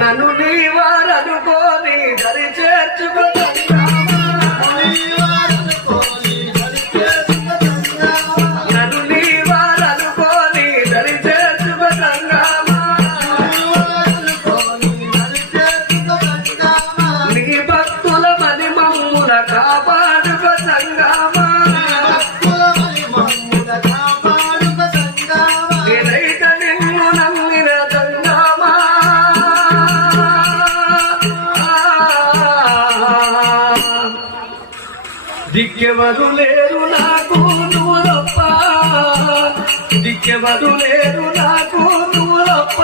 నన్ను నీ వారనుకోని దరి చేర్చుకో నన్ను నీ వారనుకోని దరి చేర్చుకో నీ భక్తుల మది మమ్ముల కాపాడుకో సంగమా నేనైతే నిన్ను నమ్మిన సంగమా దిక్కెవరు లేరు నాకు నువ్వు తప్ప దిక్కెవరు లేరు నాకు నువ్వు తప్ప